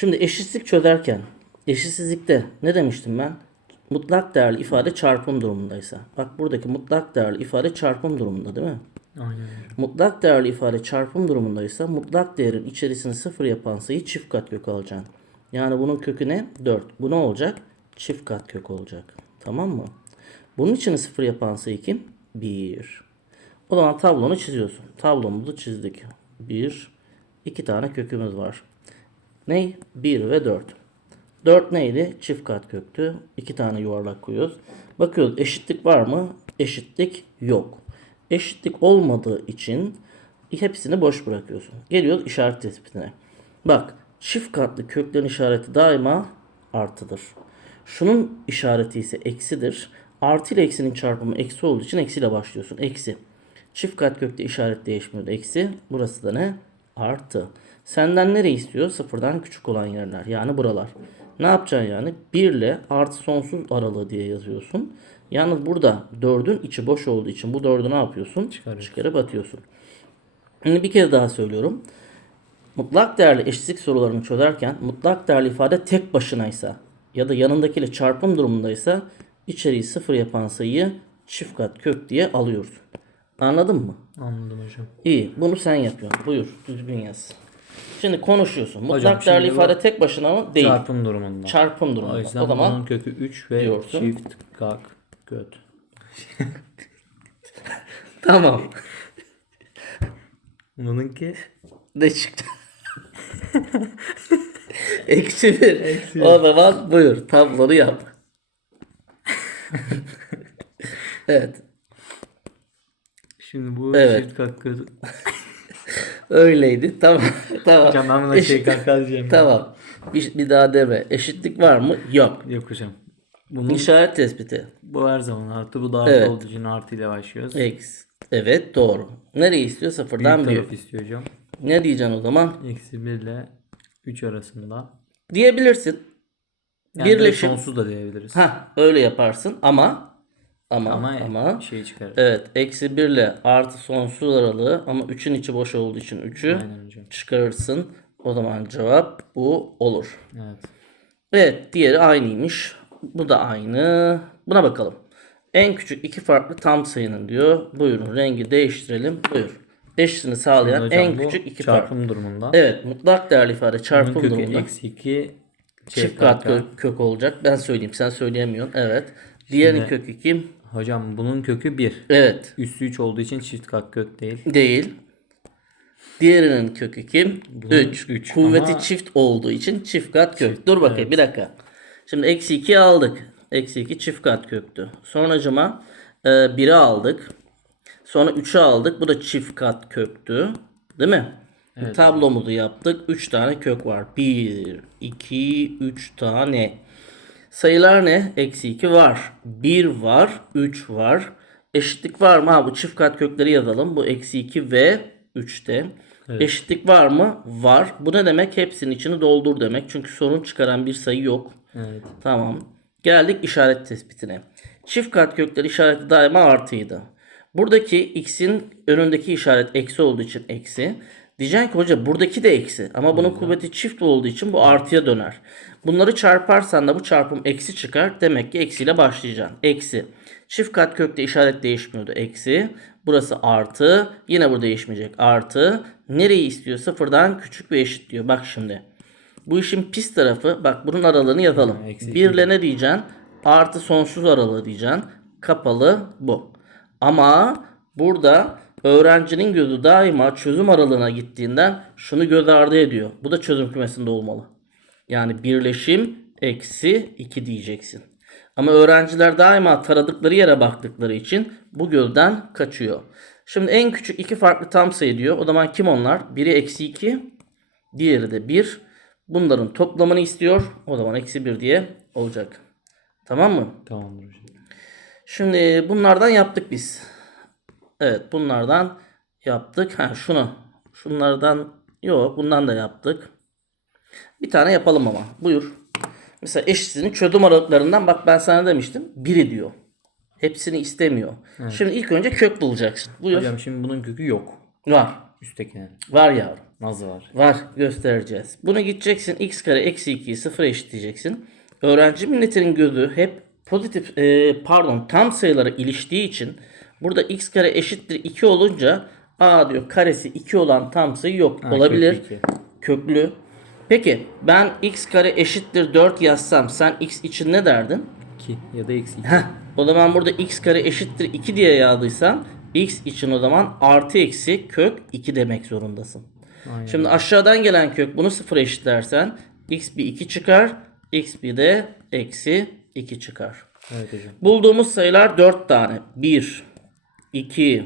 Şimdi eşitsizlik çözerken eşitsizlikte ne demiştim ben? Mutlak değerli ifade çarpım durumundaysa. Bak buradaki mutlak değerli ifade çarpım durumunda değil mi? Aynen. Mutlak değerli ifade çarpım durumundaysa mutlak değerin içerisini sıfır yapan sayı çift kat kök alacaksın. Yani bunun kökü ne? 4. Bu ne olacak? Çift kat kök olacak. Tamam mı? Bunun içini sıfır yapan sayı kim? 1. O zaman tablonu çiziyorsun. Tablomuzu çizdik. 1. 2 tane kökümüz var. Ne? 1 ve 4. 4 neydi? Çift kat köktü. 2 tane yuvarlak koyuyoruz. Bakıyoruz eşitlik var mı? Eşitlik yok. Eşitlik olmadığı için hepsini boş bırakıyorsun. Geliyoruz işaret tespitine. Bak çift katlı köklerin işareti daima artıdır. Şunun işareti ise eksidir. Artı ile eksinin çarpımı eksi olduğu için eksiyle başlıyorsun. Eksi. Çift kat kökte işaret değişmiyor. Eksi. Burası da ne? Artı. Senden nereyi istiyor? Sıfırdan küçük olan yerler. Yani buralar. Ne yapacaksın yani? 1 ile artı sonsuz aralığı diye yazıyorsun. Yalnız burada 4'ün içi boş olduğu için bu 4'ü ne yapıyorsun? Çıkarıyorsun. Çıkarıp atıyorsun. Şimdi bir kere daha söylüyorum. Mutlak değerli eşitlik sorularını çözerken mutlak değerli ifade tek başınaysa ya da yanındakiyle çarpım durumundaysa içeriği sıfır yapan sayıyı çift kat kök diye alıyoruz. Anladın mı? Anladım hocam. İyi. Bunu sen yapıyorsun. Buyur. Düzgün yaz. Şimdi konuşuyorsun. Mutlak Hocam değerli şimdi bu ifade tek başına mı? Değil. Çarpım durumunda. Çarpım o durumunda. yüzden O zaman bunun kökü 3 ve diyorsun. çift kak göt. tamam. Bununki Ne çıktı? Eksi bir. O zaman buyur. Tablonu yap. evet. şimdi bu Evet. çift kak göt. Öyleydi. Tamam. tamam. Hocam ben buna şey kaka diyeceğim. Tamam. Bir, bir daha deme. Eşitlik var mı? Yok. Yok hocam. Bunun İşaret tespiti. bu her zaman artı bu da artı Evet. olduğu için artı ile başlıyoruz. X. Evet doğru. Nereyi istiyor? Sıfırdan Büyük büyük. taraf istiyor hocam. Ne diyeceksin o zaman? Eksi 1 ile 3 arasında. Diyebilirsin. Yani Birleşim. sonsuz da diyebiliriz. Ha öyle yaparsın ama ama ama, Ama, şey çıkar. evet eksi 1 ile artı sonsuz aralığı ama 3'ün içi boş olduğu için 3'ü Aynen hocam. çıkarırsın. O zaman cevap bu olur. Evet. Evet diğeri aynıymış. Bu da aynı. Buna bakalım. En küçük iki farklı tam sayının diyor. Buyurun rengi değiştirelim. Buyur. Eşitini sağlayan Hocam en küçük iki çarpım durumunda. Evet mutlak değerli ifade Bunun çarpım kökü durumunda eksi 2 çift kat kök, kök olacak. Ben söyleyeyim sen söyleyemiyorsun. Evet. Diğerinin kökü kim? Hocam bunun kökü 1. Evet. Üssü 3 olduğu için çift kat kök değil. Değil. Diğerinin kökü kim? Bunun 3. üç Kuvveti ama- çift olduğu için çift kat kök. Dur bakayım bir dakika. Şimdi eksi 2'yi aldık. Eksi 2 çift kat köktü. Sonracıma e, 1'i aldık. Sonra 3'ü aldık. Bu da çift kat köktü. Değil mi? Tablomuzu yaptık. 3 tane kök var. 1, 2, 3 tane. Sayılar ne? Eksi 2 var. 1 var. 3 var. Eşitlik var mı? Ha, bu çift kat kökleri yazalım. Bu eksi 2 ve 3'te. Eşitlik var mı? Var. Bu ne demek? Hepsinin içini doldur demek. Çünkü sorun çıkaran bir sayı yok. Evet. Tamam. Geldik işaret tespitine. Çift kat kökleri işareti daima artıydı. Buradaki x'in önündeki işaret eksi olduğu için eksi. Diyeceksin ki hoca buradaki de eksi ama bunun kuvveti çift olduğu için bu artıya döner. Bunları çarparsan da bu çarpım eksi çıkar. Demek ki eksiyle başlayacaksın. Eksi. Çift kat kökte işaret değişmiyordu. Eksi. Burası artı. Yine bu değişmeyecek. Artı. Nereyi istiyor? Sıfırdan küçük ve eşit diyor. Bak şimdi. Bu işin pis tarafı bak bunun aralığını yazalım. Eksi 1 ile ne diyeceksin? Artı sonsuz aralığı diyeceksin. Kapalı bu. Ama burada öğrencinin gözü daima çözüm aralığına gittiğinden şunu göz ardı ediyor. Bu da çözüm kümesinde olmalı. Yani birleşim eksi 2 diyeceksin. Ama öğrenciler daima taradıkları yere baktıkları için bu gözden kaçıyor. Şimdi en küçük iki farklı tam sayı diyor. O zaman kim onlar? Biri eksi 2, diğeri de 1. Bunların toplamını istiyor. O zaman eksi 1 diye olacak. Tamam mı? Tamamdır hocam. Şimdi bunlardan yaptık biz. Evet bunlardan yaptık. Ha şunu. Şunlardan yok bundan da yaptık. Bir tane yapalım ama. Buyur. Mesela eşitsizliğin çözüm aralıklarından bak ben sana demiştim. Biri diyor. Hepsini istemiyor. Şimdi ilk önce kök bulacaksın. Buyur. Hocam şimdi bunun kökü yok. Var. Üstteki yani. Var yavrum. Nasıl var? Var göstereceğiz. Bunu gideceksin x kare eksi 2'yi sıfıra eşitleyeceksin. Öğrenci milletinin gözü hep pozitif e, pardon tam sayılara iliştiği için burada x kare eşittir 2 olunca a diyor karesi 2 olan tam sayı yok. Ha, Olabilir. Köklü. Peki ben x kare eşittir 4 yazsam sen x için ne derdin? 2 ya da eksi 2. Heh, o zaman burada x kare eşittir 2 diye yazdıysam x için o zaman artı eksi kök 2 demek zorundasın. Aynen. Şimdi aşağıdan gelen kök bunu sıfıra eşitlersen x bir 2 çıkar. x bir de eksi 2 çıkar. Evet hocam. Bulduğumuz sayılar 4 tane. 1, 2,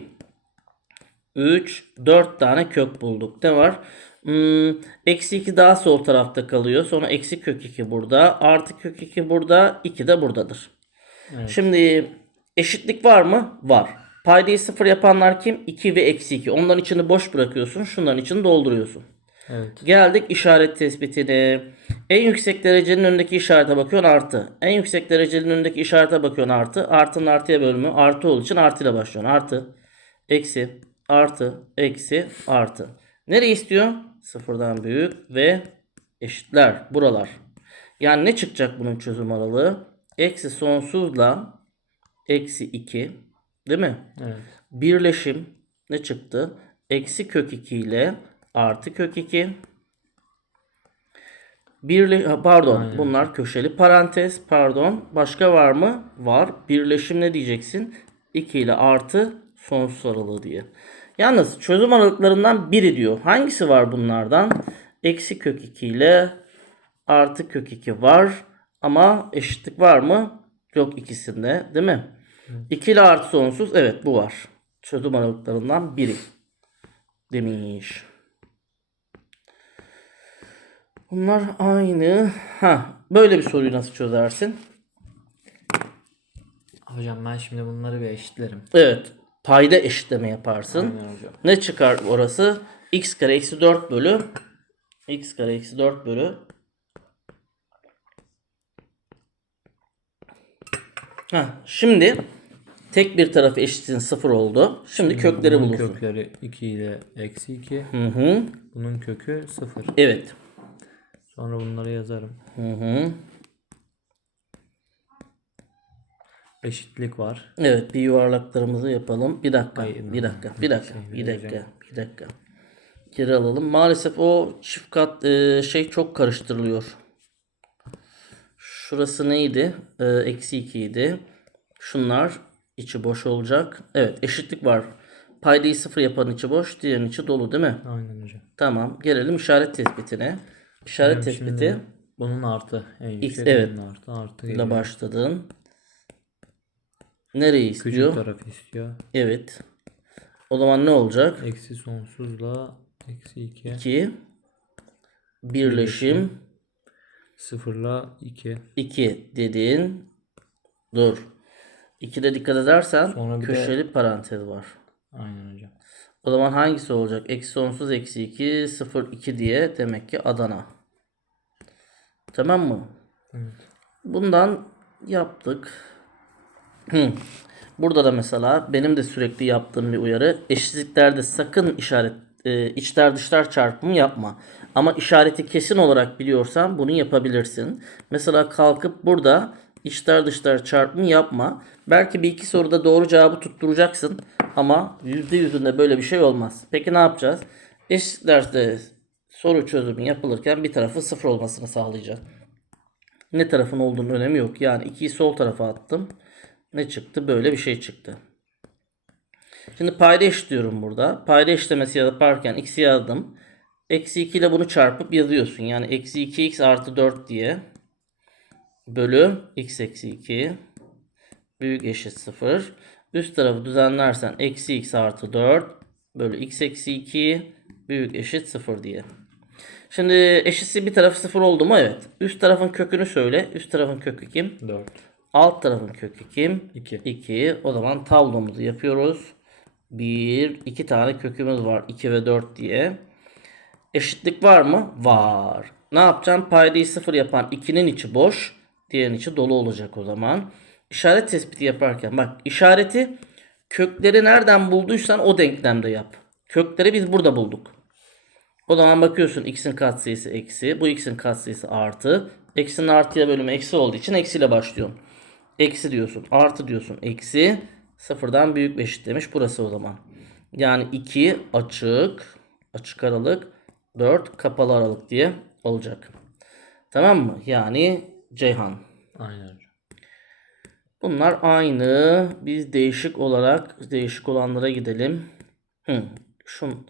3, 4 tane kök bulduk. Ne var? Hmm, eksi 2 daha sol tarafta kalıyor. Sonra eksi kök 2 burada. Artı kök 2 burada. 2 de buradadır. Şimdi eşitlik var mı? Var. Paydayı sıfır yapanlar kim? 2 ve eksi 2. Onların içini boş bırakıyorsun. Şunların içini dolduruyorsun. Evet. Geldik işaret tespitine. En yüksek derecenin önündeki işarete bakıyorsun artı. En yüksek derecenin önündeki işarete bakıyorsun artı. Artının artıya bölümü artı olduğu için artıyla başlıyorsun. Artı, eksi, artı, eksi, artı. Nereyi istiyor? Sıfırdan büyük ve eşitler. Buralar. Yani ne çıkacak bunun çözüm aralığı? Eksi sonsuzla eksi 2. Değil mi? Evet. Birleşim ne çıktı? Eksi kök 2 ile artı kök 2. Birle ha, pardon Aynen. bunlar köşeli parantez pardon. Başka var mı? Var. Birleşim ne diyeceksin? 2 ile artı sonsuz aralığı diye. Yalnız çözüm aralıklarından biri diyor. Hangisi var bunlardan? Eksi kök 2 ile artı kök 2 var. Ama eşitlik var mı? Yok ikisinde değil mi? 2 ile artı sonsuz evet bu var. Çözüm aralıklarından biri. Demiş. Bunlar aynı. Ha, böyle bir soruyu nasıl çözersin? Hocam ben şimdi bunları bir eşitlerim. Evet. Payda eşitleme yaparsın. Aynen hocam. Ne çıkar orası? x kare eksi 4 bölü x kare eksi 4 bölü Ha, şimdi tek bir tarafı eşitsin 0 oldu. Şimdi kökleri Bunun bulursun. kökleri 2 ile eksi 2. Hı hı. Bunun kökü 0. Evet. Sonra bunları yazarım. Hı hı. Eşitlik var. Evet bir yuvarlaklarımızı yapalım. Bir dakika. Ay, bir dakika. Bir dakika. Bir dakika. vereceğim. Bir dakika. Geri alalım. Maalesef o çift kat e, şey çok karıştırılıyor. Şurası neydi? E, Eksi 2 idi. Şunlar içi boş olacak. Evet eşitlik var. Paydayı sıfır yapan içi boş. Diğerinin içi dolu değil mi? Aynen hocam. Tamam. Gelelim işaret tespitine. İşaret Hocam tespiti bunun artı. En yüksek evet. bunun artı. Artı ile başladın. Nereyi Küçük istiyor? tarafı istiyor. Evet. O zaman ne olacak? Eksi sonsuzla eksi 2. 2 birleşim Sıfırla 2. 2 dedin. Dur. 2'de dikkat edersen Sonra bir de- köşeli parantez var. Aynen hocam. O zaman hangisi olacak? Eksi sonsuz eksi 2 0 2 diye demek ki Adana. Tamam mı? Evet. Bundan yaptık. Burada da mesela benim de sürekli yaptığım bir uyarı. Eşitliklerde sakın işaret e, içler dışlar çarpımı yapma. Ama işareti kesin olarak biliyorsan bunu yapabilirsin. Mesela kalkıp burada içler dışlar çarpımı yapma. Belki bir iki soruda doğru cevabı tutturacaksın. Ama yüzde yüzünde böyle bir şey olmaz. Peki ne yapacağız? Eşitliklerde soru çözümü yapılırken bir tarafı sıfır olmasını sağlayacağız. Ne tarafın olduğunun önemi yok. Yani 2'yi sol tarafa attım. Ne çıktı? Böyle bir şey çıktı. Şimdi payda eşitliyorum burada. Payda eşlemesi yaparken x'i yazdım. Eksi 2 ile bunu çarpıp yazıyorsun. Yani eksi 2x artı 4 diye. Bölü x eksi 2. Büyük eşit 0. Üst tarafı düzenlersen eksi x artı 4 bölü x eksi 2 büyük eşit 0 diye. Şimdi eşitsi bir tarafı 0 oldu mu? Evet. Üst tarafın kökünü söyle. Üst tarafın kökü kim? 4. Alt tarafın kökü kim? 2. 2. O zaman tablomuzu yapıyoruz. 1, 2 tane kökümüz var. 2 ve 4 diye. Eşitlik var mı? Var. Ne yapacağım? Paydayı 0 yapan 2'nin içi boş. Diğerinin içi dolu olacak o zaman. İşaret tespiti yaparken bak işareti kökleri nereden bulduysan o denklemde yap. Kökleri biz burada bulduk. O zaman bakıyorsun x'in katsayısı eksi. Bu x'in katsayısı artı. Eksinin artıya bölümü eksi olduğu için eksiyle başlıyorum. Eksi diyorsun. Artı diyorsun. Eksi. Sıfırdan büyük ve eşit demiş. Burası o zaman. Yani 2 açık. Açık aralık. 4 kapalı aralık diye olacak. Tamam mı? Yani Ceyhan. Aynen. Bunlar aynı. Biz değişik olarak değişik olanlara gidelim. Hı, şun.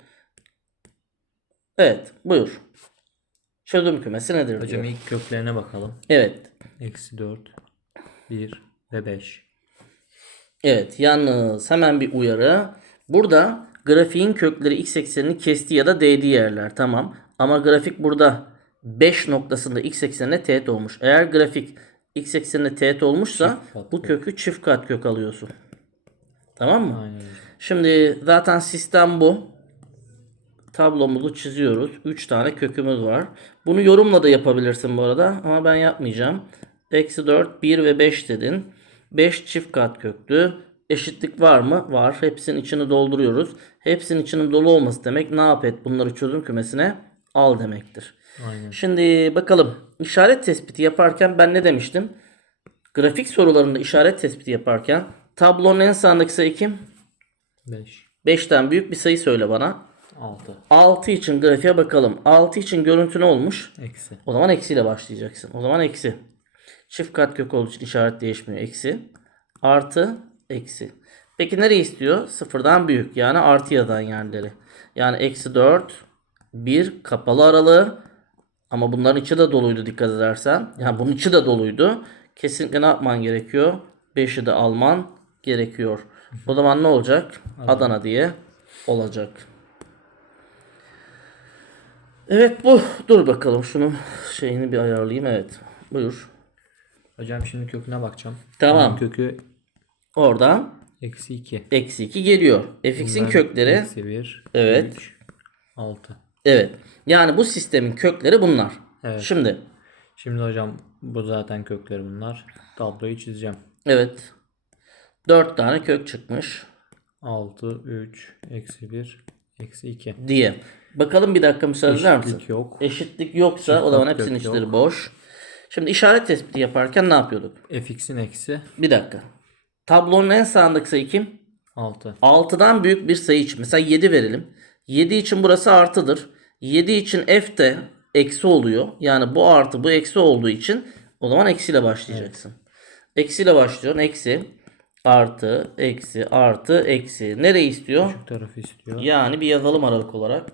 Evet, buyur. Çözüm kümesi nedir Hocam diyor. ilk köklerine bakalım. Evet. Eksi 4, 1 ve 5. Evet, yalnız hemen bir uyarı. Burada grafiğin kökleri x eksenini kestiği ya da değdiği yerler tamam. Ama grafik burada 5 noktasında x eksenine teğet olmuş. Eğer grafik x eksenine teğet olmuşsa Çift bu kök. kökü çift kat kök alıyorsun. Tamam mı? Aynen. Şimdi zaten sistem bu. Tablomuzu çiziyoruz. 3 tane kökümüz var. Bunu yorumla da yapabilirsin bu arada. Ama ben yapmayacağım. Eksi 4, 1 ve 5 dedin. 5 çift kat köklü. Eşitlik var mı? Var. Hepsinin içini dolduruyoruz. Hepsinin içinin dolu olması demek ne yap et bunları çözüm kümesine al demektir. Aynen. Şimdi bakalım işaret tespiti yaparken ben ne demiştim? Grafik sorularında işaret tespiti yaparken tablonun en sağındaki sayı kim? 5, 5'ten büyük bir sayı söyle bana. 6, 6 için grafiğe bakalım. 6 için görüntü ne olmuş? eksi. O zaman eksiyle başlayacaksın. O zaman eksi. Çift kat kök olduğu için işaret değişmiyor. Eksi. Artı. Eksi. Peki nereye istiyor? Sıfırdan büyük. Yani artı yazan yerleri. Yani eksi 4. 1 kapalı aralığı. Ama bunların içi de doluydu dikkat edersen. Yani bunun içi de doluydu. Kesinlikle ne yapman gerekiyor? 5'i de alman gerekiyor. O zaman ne olacak? Adana diye olacak. Evet bu. Dur bakalım şunun şeyini bir ayarlayayım. Evet. Buyur. Hocam şimdi köküne bakacağım. Tamam. Bunun kökü Oradan eksi 2. eksi 2 geliyor. fx'in kökleri. Eksi 1, Evet. 3, 6. Evet. Yani bu sistemin kökleri bunlar. Evet. Şimdi. Şimdi hocam bu zaten kökleri bunlar. Tabloyu çizeceğim. Evet. 4 tane kök çıkmış 6, 3, eksi 1, eksi 2. diye. Bakalım bir dakika müsaade eder misin? Eşitlik yok. Eşitlik yoksa o zaman kat hepsinin içleri boş. Şimdi işaret tespiti yaparken ne yapıyorduk? fx'in eksi Bir dakika. Tablonun en sağındaki sayı kim? 6. 6'dan büyük bir sayı için. Mesela 7 verelim. 7 için burası artıdır. 7 için f de eksi oluyor. Yani bu artı bu eksi olduğu için o zaman eksiyle başlayacaksın. Eksiyle başlıyorsun. Eksi, artı, eksi, artı, eksi. Nereyi istiyor? Küçük tarafı istiyor. Yani bir yazalım aralık olarak.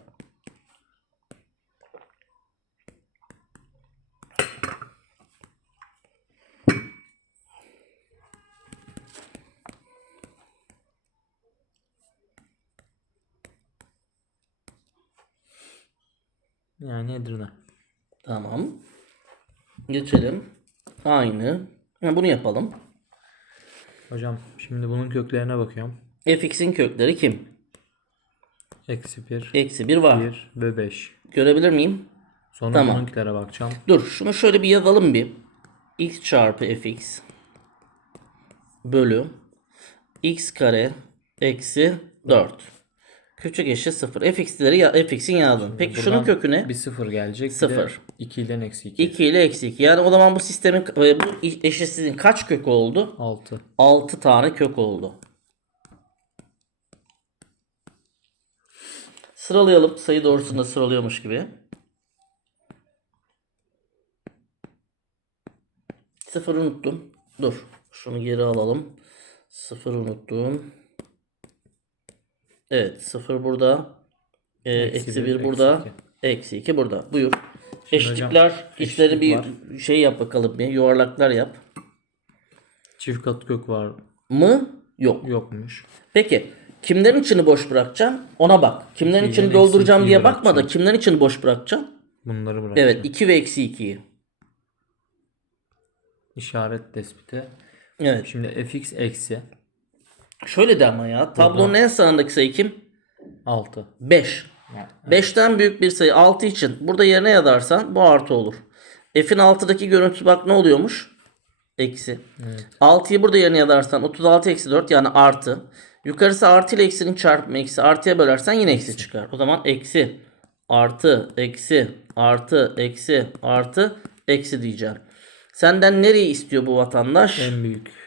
Yani Edirne. Tamam. Geçelim. Aynı. Ha, bunu yapalım. Hocam şimdi bunun köklerine bakıyorum. fx'in kökleri kim? Eksi 1, Eksi 1 var. 1 ve 5. Görebilir miyim? Sonra Tamam. bununkilere bakacağım. Dur şunu şöyle bir yazalım bir. x çarpı fx bölü x kare eksi 4. Küçük eşit 0. fx'leri ya, fx'in yazdın. Peki şunun Buradan kökü ne? Bir 0 gelecek. Sıfır. 2 ile eksi 2. 2 ile eksi 2. Yani o zaman bu sistemin e, bu eşitsizliğin kaç kökü oldu? 6. 6 tane kök oldu. Sıralayalım. Sayı doğrusunda sıralıyormuş gibi. Sıfır unuttum. Dur. Şunu geri alalım. Sıfır unuttum. Evet. Sıfır burada. Ee, Eksi eksi bir, bir eksi burada. iki. Eksi iki burada. Buyur. hocam, Eşitlikler. işleri bir eşitlik şey yap bakalım. Bir yuvarlaklar yap. Çift kat kök var. Mı? Yok. Yokmuş. Peki kimlerin içini boş bırakacaksın? Ona bak. Kimlerin içini dolduracağım diye bakma da bırakacağım. kimlerin içini boş bırakacaksın? Bunları bırak. Evet 2 ve eksi 2'yi. İşaret tespiti. Evet. Şimdi fx eksi Şöyle de ama ya. Tablonun en sağındaki sayı kim? 6. 5. 5'ten büyük bir sayı 6 için burada yerine yazarsan bu artı olur. F'in 6'daki görüntüsü bak ne oluyormuş? Eksi. Evet. 6'yı burada yerine yazarsan 36 eksi 4 yani artı. Yukarısı artı ile eksinin çarpımı eksi. Artıya bölersen yine eksi çıkar. O zaman eksi artı, eksi, artı, eksi, artı, eksi diyeceğim. Senden nereyi istiyor bu vatandaş? En büyük.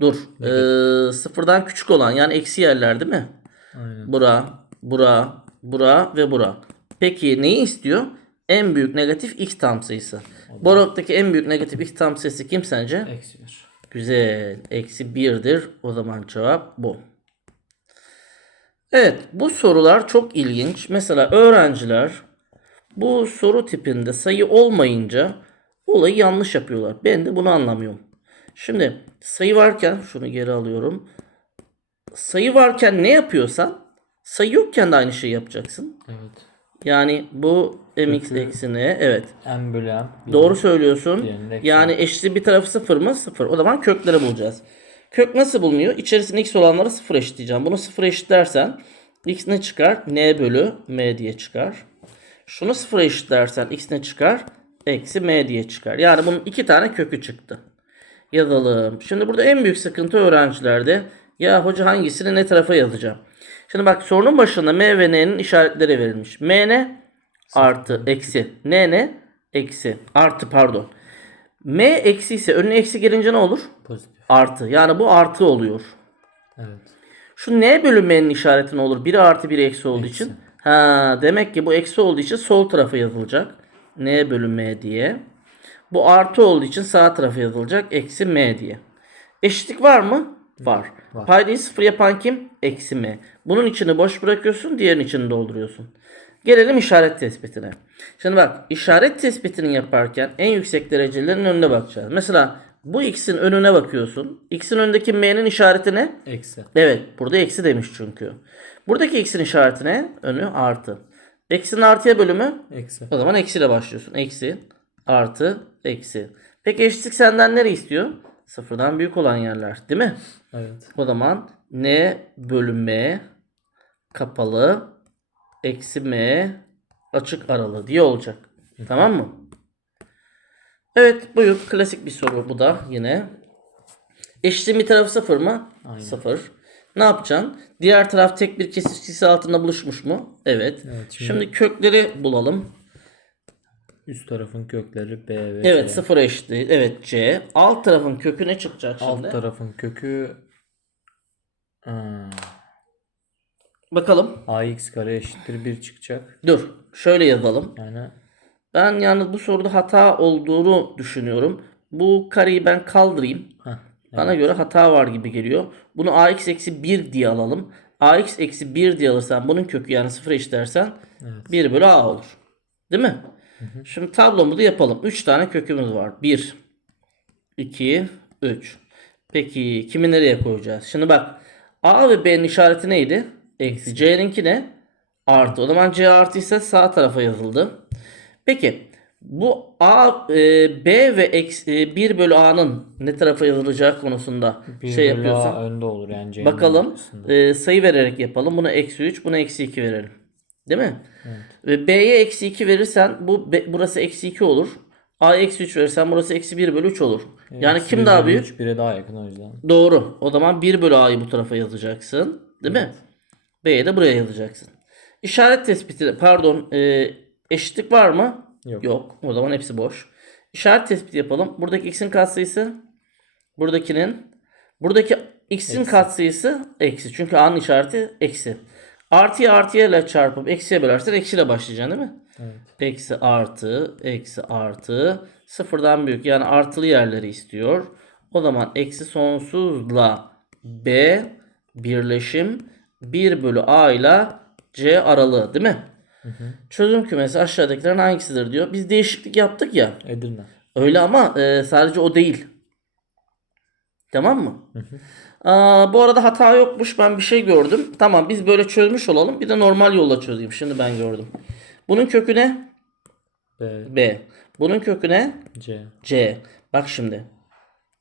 Dur. Ee, sıfırdan küçük olan yani eksi yerler değil mi? Aynen. Bura, bura, bura ve bura. Peki neyi istiyor? En büyük negatif x tam sayısı. Bu aralıktaki en büyük negatif x tam sayısı kim sence? Eksi bir. Güzel. Eksi 1'dir. O zaman cevap bu. Evet. Bu sorular çok ilginç. Mesela öğrenciler bu soru tipinde sayı olmayınca olayı yanlış yapıyorlar. Ben de bunu anlamıyorum. Şimdi sayı varken şunu geri alıyorum. Sayı varken ne yapıyorsan sayı yokken de aynı şeyi yapacaksın. Evet. Yani bu mx eksini evet. M bölü M. Doğru söylüyorsun. Yani eşitliği bir tarafı sıfır mı? Sıfır. O zaman kökleri bulacağız. Kök nasıl bulunuyor? İçerisinde x olanları sıfır eşitleyeceğim. Bunu sıfır eşitlersen x ne çıkar? n bölü m diye çıkar. Şunu sıfır eşitlersen x ne çıkar? Eksi m diye çıkar. Yani bunun iki tane kökü çıktı. Yazalım. Şimdi burada en büyük sıkıntı öğrencilerde. Ya hoca hangisini ne tarafa yazacağım? Şimdi bak sorunun başında m ve n'nin işaretleri verilmiş. m ne? Artı, eksi. n ne? Eksi. Artı pardon. m eksi ise önüne eksi gelince ne olur? Pozitif. Artı. Yani bu artı oluyor. Evet. Şu n bölü m'nin işareti ne olur? Biri artı biri eksi olduğu için. Ha, demek ki bu eksi olduğu için sol tarafa yazılacak. n bölü m diye. Bu artı olduğu için sağ tarafa yazılacak. Eksi m diye. Eşitlik var mı? Var. Var. Paydayı sıfır yapan kim? Eksi m. Bunun içini boş bırakıyorsun. Diğerinin içini dolduruyorsun. Gelelim işaret tespitine. Şimdi bak işaret tespitini yaparken en yüksek derecelerin önüne bakacağız. Mesela bu x'in önüne bakıyorsun. x'in önündeki m'nin işareti ne? Eksi. Evet burada eksi demiş çünkü. Buradaki x'in işareti ne? Önü artı. Eksinin artıya bölümü Eksi. o zaman eksiyle başlıyorsun. Eksi, artı, eksi. Peki eşitlik senden nereyi istiyor? Sıfırdan büyük olan yerler değil mi? Evet. O zaman n bölü m kapalı eksi m açık aralığı diye olacak. Tamam mı? Evet buyur. Klasik bir soru bu da yine. Eşitliğin bir tarafı sıfır mı? Aynen. Sıfır. Ne yapacaksın? Diğer taraf tek bir kesişkisi altında buluşmuş mu? Evet. Evet, şimdi... şimdi- kökleri bulalım. Üst tarafın kökleri B ve Evet C. sıfır eşitliği. Evet C. Alt tarafın kökü ne çıkacak şimdi? Alt tarafın kökü hmm, Bakalım. ax kare eşittir 1 çıkacak. Dur. Şöyle yazalım. Yani Ben yalnız bu soruda hata olduğunu düşünüyorum. Bu kareyi ben kaldırayım. heh, Bana göre hata var gibi geliyor. Bunu ax eksi 1 diye alalım. ax eksi 1 diye alırsan bunun kökü yani 0 eşitlersen Evet. 1 bölü a olur. Değil mi? Şimdi tablomuzu yapalım. 3 tane kökümüz var. 1, 2, 3. Peki kimi nereye koyacağız? Şimdi bak a ve b'nin işareti neydi? Eksi. c'ninki ne? Artı. O zaman c artı ise sağ tarafa yazıldı. Peki bu a, e, b ve eksi, 1 bölü a'nın ne tarafa yazılacağı konusunda 1 şey bölü. A önde olur yani C'nin Bakalım e, sayı vererek yapalım. Buna eksi 3 buna eksi 2 verelim. Değil mi? Ve b'ye eksi 2 verirsen bu B- burası eksi 2 olur. a'ya eksi 3 verirsen burası eksi 1 bölü 3 olur. yani Eksi kim daha büyük? üç, bire daha yakın o yüzden. Doğru. O zaman 1 bölü a'yı bu tarafa yazacaksın. Değil mi? B'ye de buraya yazacaksın. İşaret tespiti pardon e, eşitlik var mı? Yok. Yok. O zaman hepsi boş. İşaret tespiti yapalım. Buradaki x'in katsayısı buradakinin buradaki x'in katsayısı eksi. Çünkü a'nın işareti eksi. Artıyı artıya ile çarpıp eksiye bölersen eksiyle başlayacaksın değil mi? Evet. Eksi artı, eksi artı. Sıfırdan büyük yani artılı yerleri istiyor. O zaman eksi sonsuzla b birleşim 1 bölü a ile c aralığı değil mi? Çözüm kümesi aşağıdakilerin hangisidir diyor. Biz değişiklik yaptık ya. Edirne. Öyle ama e, sadece o değil. Tamam mı? Aa, bu arada hata yokmuş. Ben bir şey gördüm. Tamam biz böyle çözmüş olalım. Bir de normal yolla çözeyim. Şimdi ben gördüm. Bunun kökü ne? B, B. Bunun kökü ne? C. C. Bak şimdi.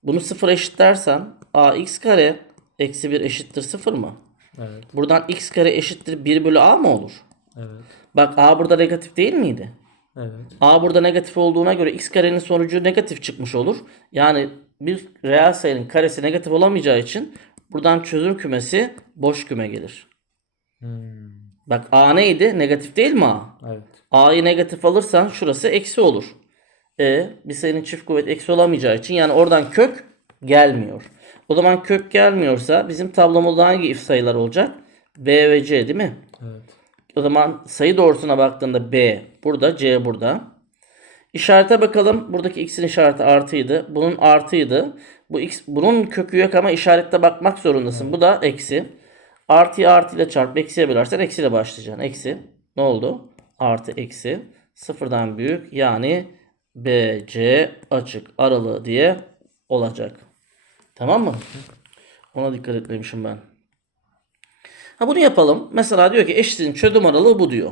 Bunu sıfır eşitlersen ax kare eksi 1 eşittir 0 mı? Evet. Buradan x kare eşittir 1 bölü a mı olur? Evet. Bak a burada negatif değil miydi? Evet. A burada negatif olduğuna göre x karenin sonucu negatif çıkmış olur. Yani bir reel sayının karesi negatif olamayacağı için buradan çözüm kümesi boş küme gelir. Hmm. Bak A neydi? Negatif değil mi A? Evet. A'yı negatif alırsan şurası eksi olur. E bir sayının çift kuvvet eksi olamayacağı için yani oradan kök gelmiyor. O zaman kök gelmiyorsa bizim tablomuzda hangi if sayılar olacak? B ve C değil mi? Evet. O zaman sayı doğrusuna baktığında B burada, C burada. İşarete bakalım. Buradaki x'in işareti artıydı. Bunun artıydı. Bu x bunun kökü yok ama işarette bakmak zorundasın. Bu da eksi. Artıyı artıyla çarp eksiye bölersen eksiyle başlayacaksın. Eksi. Ne oldu? Artı eksi. Sıfırdan büyük yani BC açık aralığı diye olacak. Tamam mı? Ona dikkat etmemişim ben. Ha bunu yapalım. Mesela diyor ki eşitliğin çözüm aralığı bu diyor.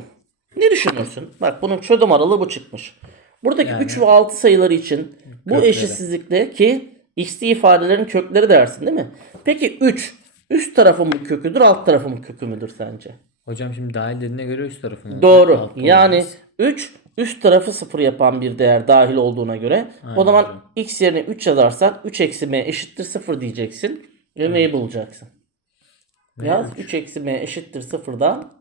Ne düşünürsün? Bak bunun çözüm aralığı bu çıkmış. Buradaki Yani- 3 ve 6 sayıları için bu Kökleri. eşitsizlikte ki x'li ifadelerin kökleri dersin değil mi? Peki 3 üst tarafı mı köküdür alt tarafı mı kökü müdür sence? Hocam şimdi dahil dediğine göre üst tarafını. Doğru. Yani olmaz. 3 üst tarafı 0 yapan bir değer dahil olduğuna göre o Aynen zaman öyle. x yerine 3 yazarsan 3 eksi m eşittir 0 diyeceksin ve m'yi bulacaksın. Yaz 3 eksi m eşittir 0'dan.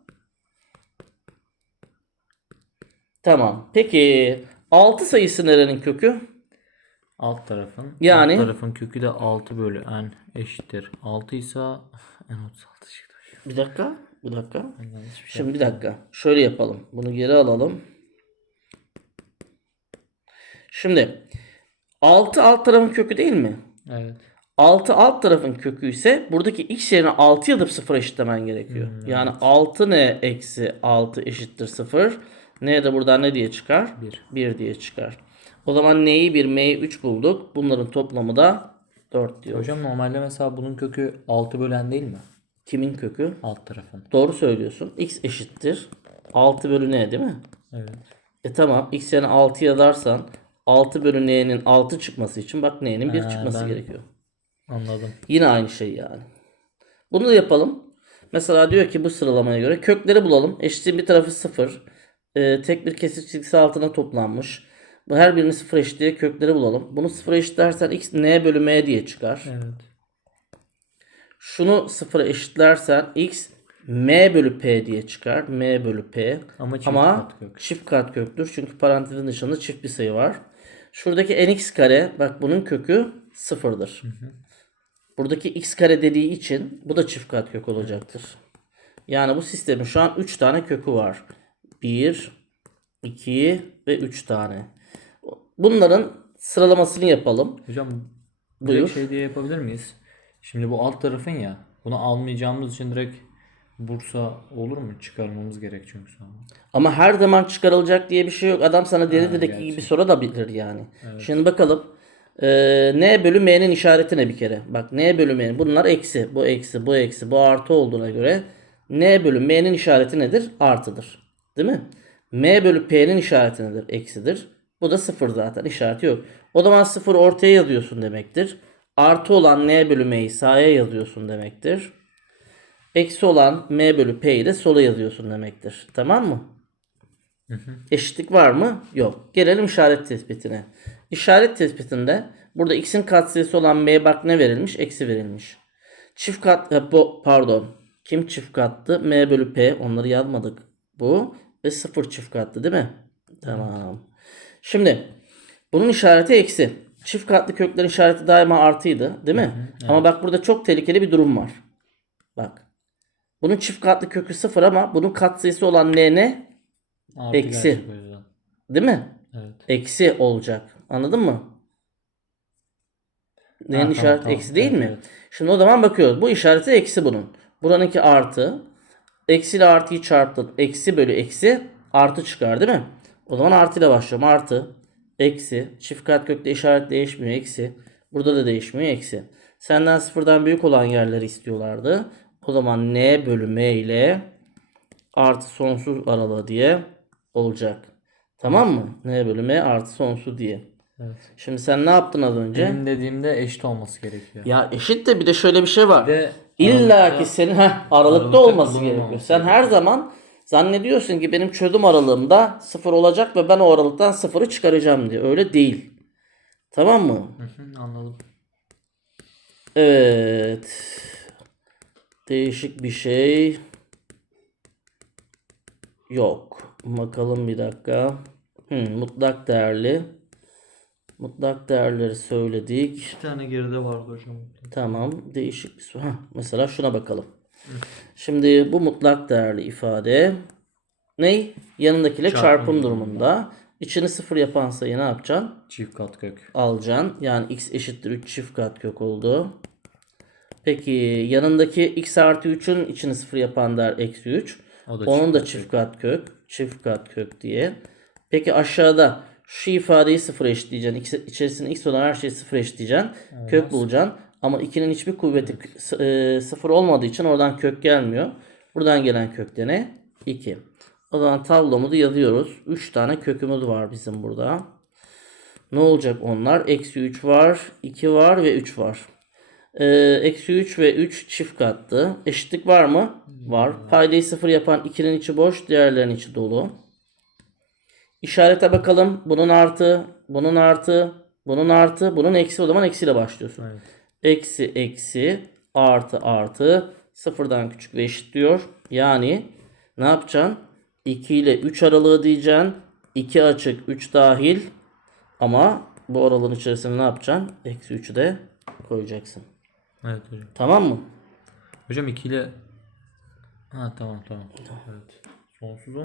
Tamam. Peki 6 sayısı nerenin kökü? alt tarafın. Yani- Alt tarafın kökü de 6 bölü n eşittir. 6 ise n 36 çıktı. Bir dakika. Bir dakika. Şey Şimdi bir dakika. Şöyle yapalım. Bunu geri alalım. Şimdi 6 alt tarafın kökü değil mi? Evet. 6 alt tarafın kökü ise buradaki x yerine 6 yazıp 0 eşitlemen gerekiyor. yani 6 n eksi 6 eşittir 0. n de buradan ne diye çıkar? Bir. 1 diye çıkar. O zaman n'yi 1 m'yi 3 bulduk. Bunların toplamı da 4 diyor. Hocam normalde mesela bunun kökü 6 bölen değil mi? Kimin kökü? Alt tarafın. Doğru söylüyorsun. x eşittir. 6 bölü n değil mi? Evet. E tamam x yerine 6 yazarsan 6 bölü n'nin 6 çıkması için bak n'nin 1 Ha, çıkması ben- gerekiyor. Anladım. Yine aynı şey yani. Bunu da yapalım. Mesela diyor ki bu sıralamaya göre kökleri bulalım. Eşitliğin bir tarafı 0. tek bir kesik çizgisi altına toplanmış. Her birini 0 eşitliğe kökleri bulalım. Bunu 0 eşitlersen x n bölü m diye çıkar. Evet. Şunu 0'a eşitlersen x m bölü p diye çıkar. m bölü p. Ama çift Ama kat kök. çift kat köktür. Çünkü parantezin dışında çift bir sayı var. Şuradaki nx kare bak bunun kökü sıfırdır. Buradaki x kare dediği için bu da çift kat kök olacaktır. Yani bu sistemin şu an 3 tane kökü var. 1, 2 ve 3 tane. Bunların sıralamasını yapalım. Hocam Buyur. şey diye yapabilir miyiz? Şimdi bu alt tarafın ya. Bunu almayacağımız için direkt Bursa olur mu? Çıkarmamız gerek çünkü sonra. Ama her zaman çıkarılacak diye bir şey yok. Adam sana deli dedeki gibi sorabilir yani. Şimdi bakalım. Ee, n bölü m'nin işareti ne bir kere? Bak n bölü m'nin. Bunlar eksi. Bu eksi, bu eksi, bu artı olduğuna göre n bölü m'nin işareti nedir? Artıdır. Değil mi? m bölü p'nin işareti nedir? Eksidir. Bu da sıfır zaten. işareti yok. O zaman sıfır ortaya yazıyorsun demektir. Artı olan n bölü m'yi sağa yazıyorsun demektir. Eksi olan m bölü p'yi de sola yazıyorsun demektir. Tamam mı? Eşitlik var mı? Yok. Gelelim işaret tespitine. İşaret tespitinde burada x'in katsayısı olan m'ye bak ne verilmiş? Eksi verilmiş. Çift kat bu pardon. Kim çift kattı? M bölü P. Onları yazmadık. Bu ve sıfır çift kattı değil mi? Tamam. Şimdi bunun işareti eksi. Çift katlı köklerin işareti daima artıydı, değil mi? Ama bak burada çok tehlikeli bir durum var. Bak. Bunun çift katlı kökü sıfır ama bunun katsayısı olan n ne? Artı Eksi. Değil mi? Evet. Eksi olacak. Anladın mı? Tamam, işareti tamam. eksi değil Evet, mi? evet. Şimdi o zaman bakıyoruz. Bu işareti eksi bunun. Buranınki artı. Eksi ile artıyı çarptın. Eksi bölü eksi artı çıkar değil mi? O zaman artı ile başlıyorum. Artı. Eksi. Çift kat kökte işaret değişmiyor. Eksi. Burada da değişmiyor. Eksi. Senden sıfırdan büyük olan yerleri istiyorlardı. O zaman n bölü m ile artı sonsuz aralığı diye olacak. Tamam mı? n bölü m artı sonsuz diye. Evet. Şimdi sen ne yaptın az önce? Benim dediğimde eşit olması gerekiyor. Ya eşit de bir de şöyle bir şey var. Bir de İlla ki senin heh, aralıkta olması gerekiyor. Sen her zaman zannediyorsun ki benim çözüm aralığımda sıfır olacak ve ben o aralıktan sıfırı çıkaracağım diye. Öyle değil. Tamam mı? Anladım. Evet. Değişik bir şey yok. Bakalım bir dakika. Hmm, mutlak değerli. Mutlak değerleri söyledik. İki tane geride vardı hocam. Tamam. Değişik bir soru. Hah, mesela şuna bakalım. Şimdi bu mutlak değerli ifade ne? Yanındakiyle çarpım, Çarpım durumunda. İçini sıfır yapan sayı ne yapacaksın? Çift kat kök. Alacaksın. Yani x eşittir 3 çift kat kök oldu. Peki yanındaki x artı 3'ün içini sıfır yapan değer eksi 3. O da Onun çift da çift kat kök. Çift kat kök diye. Peki aşağıda şu ifadeyi sıfıra eşitleyeceksin. İç- İçerisinde x olan her şeyi sıfıra eşitleyeceksin. Kök bulacaksın. Ama 2'nin hiçbir kuvveti e, sıfır olmadığı için oradan kök gelmiyor. Buradan gelen kök de ne? 2. O zaman tablomuzu yazıyoruz. 3 tane kökümüz var bizim burada. Ne olacak onlar? Eksi 3 var, 2 var ve 3 var. Ee, Eksi 3 ve 3 çift kattı. Eşitlik var mı? Var. Paydayı sıfır yapan 2'nin içi boş, diğerlerinin içi dolu. İşarete bakalım. Bunun artı, bunun artı, bunun artı, bunun eksi. O zaman eksiyle başlıyorsun. Evet. Eksi, eksi, artı, artı. Sıfırdan küçük ve eşit diyor. Yani ne yapacaksın? 2 ile 3 aralığı diyeceksin. 2 açık, 3 dahil. Ama bu aralığın içerisine ne yapacaksın? Eksi 3'ü de koyacaksın. Evet hocam. Tamam mı? Hocam 2 ile Ha tamam tamam. Evet. Sonsuz